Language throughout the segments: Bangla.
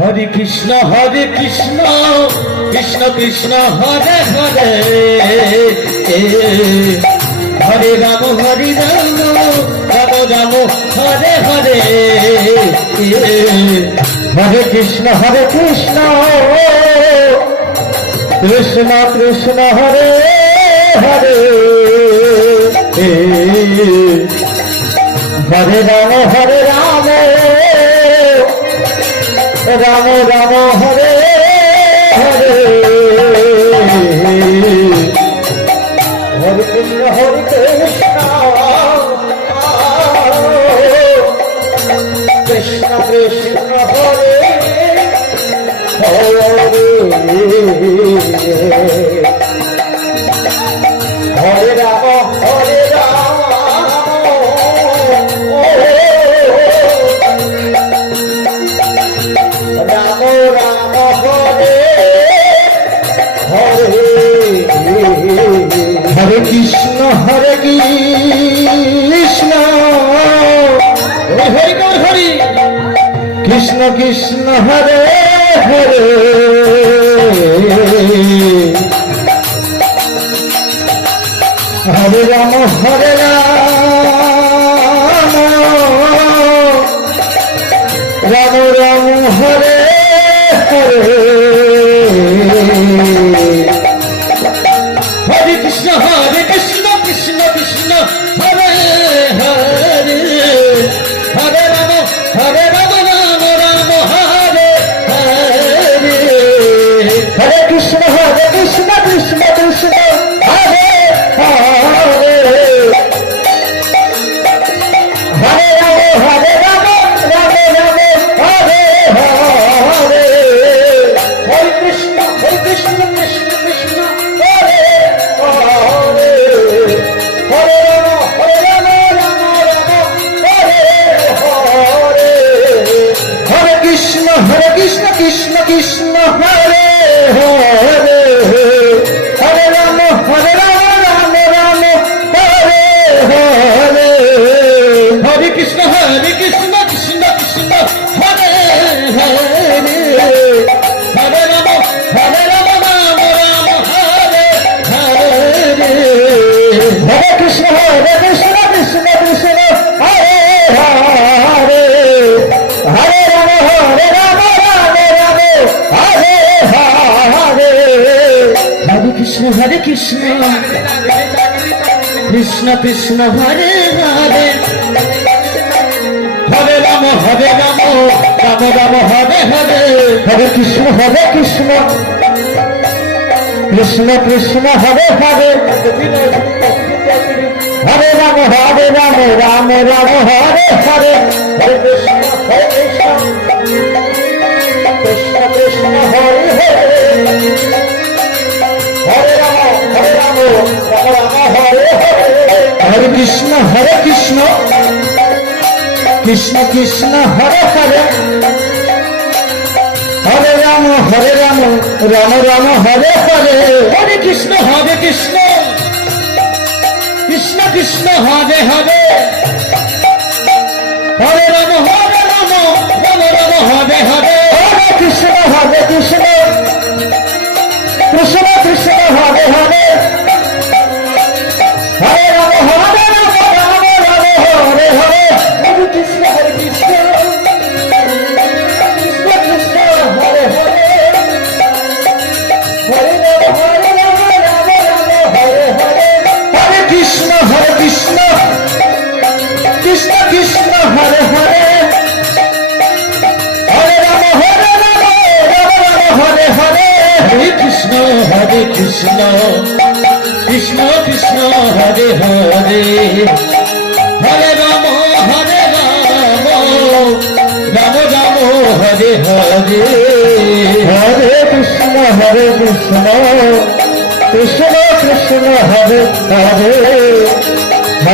হরে কৃষ্ণ কৃষ্ণ কৃষ্ণ হরে হরে, হরে রাম রাম রাম হরে হরে, হরে কৃষ্ণ কৃষ্ণ কৃষ্ণ হরে হরে, হরে রাম রাম রাম হরে হরে, হরে কৃষ্ণ কৃষ্ণ কৃষ্ণ হরে হরে, হরে রাম হরে কৃষ্ণ হরে হরি কৃষ্ণ কৃষ্ণ হরে হরে, হরে রাম রাম রাম হরে হরে, হরে কৃষ্ণ কৃষ্ণ কৃষ্ণ হরে হরে, হরে রাম রাম রাম হরে হরে, হরে কৃষ্ণ কৃষ্ণ কৃষ্ণ হরে হরে, হরে রাম রাম রাম হরে হরে, হরে কৃষ্ণ কৃষ্ণ কৃষ্ণ হরে হরে, হরে রাম রাম হরে হরে, হরে কৃষ্ণ কৃষ্ণ কৃষ্ণ হরে হরে, হরে রাম রাম রাম হরে হরে, হরে কৃষ্ণ কৃষ্ণ কৃষ্ণ হরে হরে, হরে রাম রাম রাম হরে হরে, হরে কৃষ্ণ কৃষ্ণ কৃষ্ণ হরে হরে, হরে রাম রাম রাম হরে হরে, হরে কৃষ্ণ কৃষ্ণ কৃষ্ণ হরে হরে, হরে রাম রাম রাম হরে হরে, হরে কৃষ্ণ কৃষ্ণ কৃষ্ণ হরে হরে, হরে রাম রাম রাম হরে হরে, হরে কৃষ্ণ কৃষ্ণ কৃষ্ণ হরে হরে, হরে রাম রাম রাম হরে হরে, হরে কৃষ্ণ কৃষ্ণ কৃষ্ণ হরে হরে, হরে রাম রাম রাম হরে হরে, হরে কৃষ্ণ কৃষ্ণ কৃষ্ণ হরে হরে, হরে রাম রাম রাম হরে হরে, হরে কৃষ্ণ কৃষ্ণ কৃষ্ণ হরে হরে, হরে রাম রাম রাম হরে হরে, হরে কৃষ্ণ কৃষ্ণ কৃষ্ণ হরে হরে, হরে রাম রাম হরে হরে, হরে কৃষ্ণ কৃষ্ণ কৃষ্ণ হরে হরে, হরে রাম রাম হরে হরে, হরে কৃষ্ণ কৃষ্ণ কৃষ্ণ হরে হরে, হরে রাম রাম রাম হরে হরে, হরে কৃষ্ণ কৃষ্ণ কৃষ্ণ হরে হরে,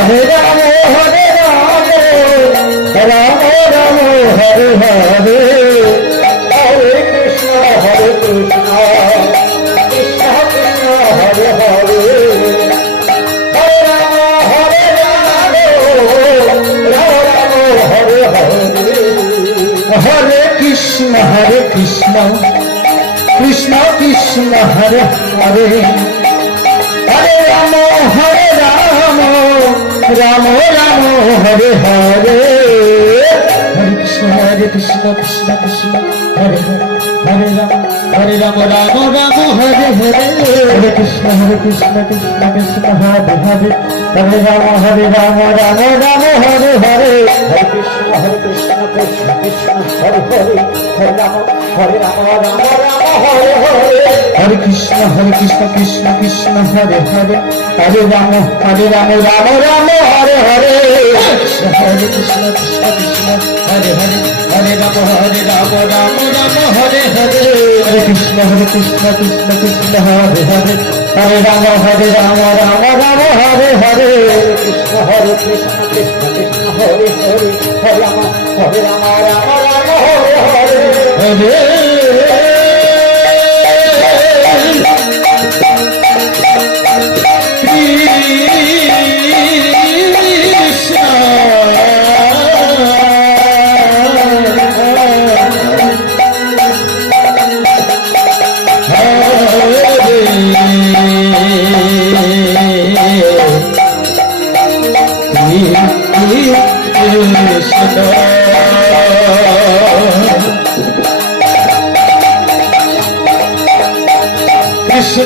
হরে রাম রাম রাম হরে হরে, হরে কৃষ্ণ কৃষ্ণ কৃষ্ণ হরে হরে, হরে রাম রাম রাম হরে হরে, হরে কৃষ্ণ হরে কৃষ্ণ কৃষ্ণ কৃষ্ণ হরে হরে হরে রাম রাম রাম হরে হরে হরে কৃষ্ণ কৃষ্ণ কৃষ্ণ হরে হরে হরে রাম রাম রাম হরে হরে হরে কৃষ্ণ কৃষ্ণ কৃষ্ণ হরে হরে হরে রাম রাম রাম হরে হরে হরে কৃষ্ণ কৃষ্ণ কৃষ্ণ হরে হরে হরে রাম রাম হরে হরে হরে কৃষ্ণ কৃষ্ণ কৃষ্ণ হরে হরে হরে রাম রাম হরে হরে হরে কৃষ্ণ কৃষ্ণ কৃষ্ণ হরে হরে হরে রাম রাম হরে হরে হরে কৃষ্ণ কৃষ্ণ কৃষ্ণ হরে হরে হরে রাম রাম হরে হরে কৃষ্ণ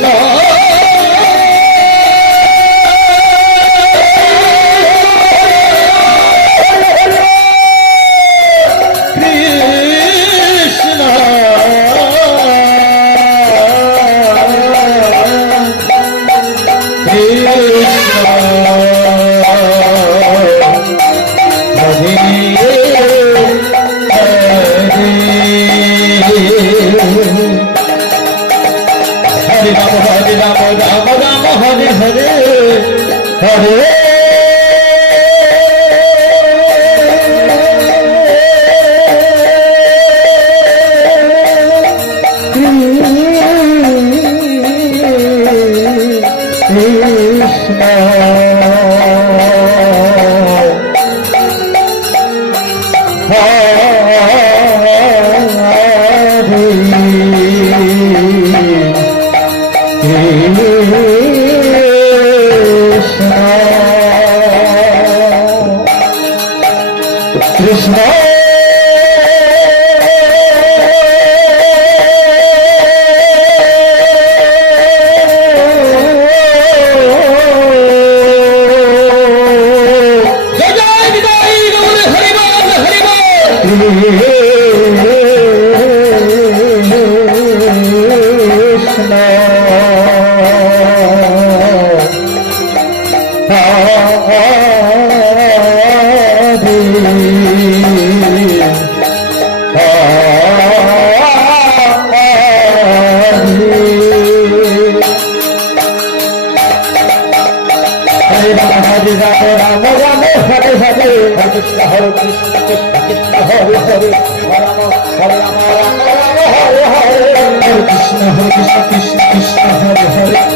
কৃষ্ণ কৃষ্ণ হরে হরে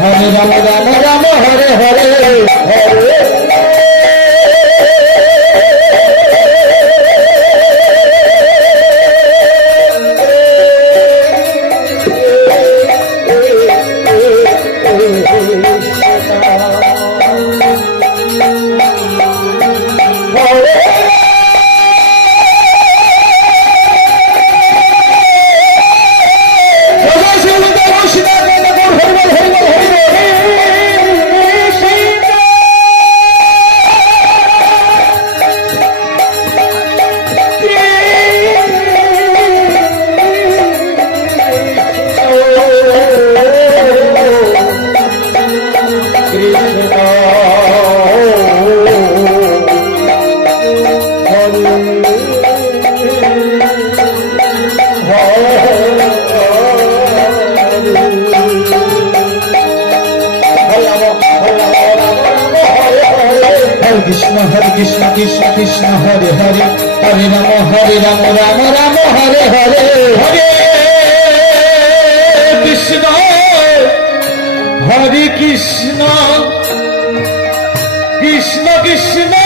হরে রাম রাম হরে হরে কৃষ্ণ কৃষ্ণ কৃষ্ণ কৃষ্ণ কৃষ্ণ হরে হরে হরে রাম রাম হরে হরে হরে কৃষ্ণ হরে কৃষ্ণ কৃষ্ণ কৃষ্ণ